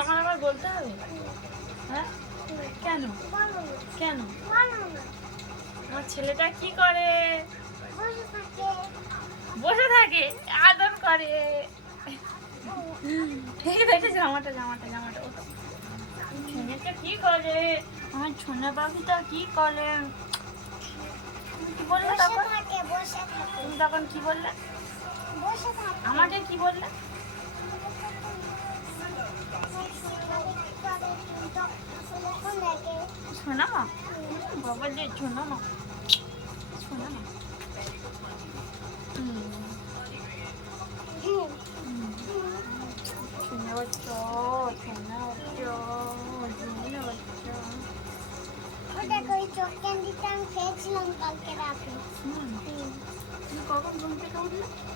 আমার আবার বলতে হবে? হ্যাঁ? কেন? কেন? আমার ছেলেটা কি করে? বসে থাকে, আদর করে। এই দেখে জামাটা জামাটা জামাটা, ওটা। ছেলেটা কি করে? আমার ছোনা পাখিটা কি করে? কি বললে তখন? তুমি তখন কি বললে? আমাকে কি বললে? শোনা মা বাবা যে শোনা কালকে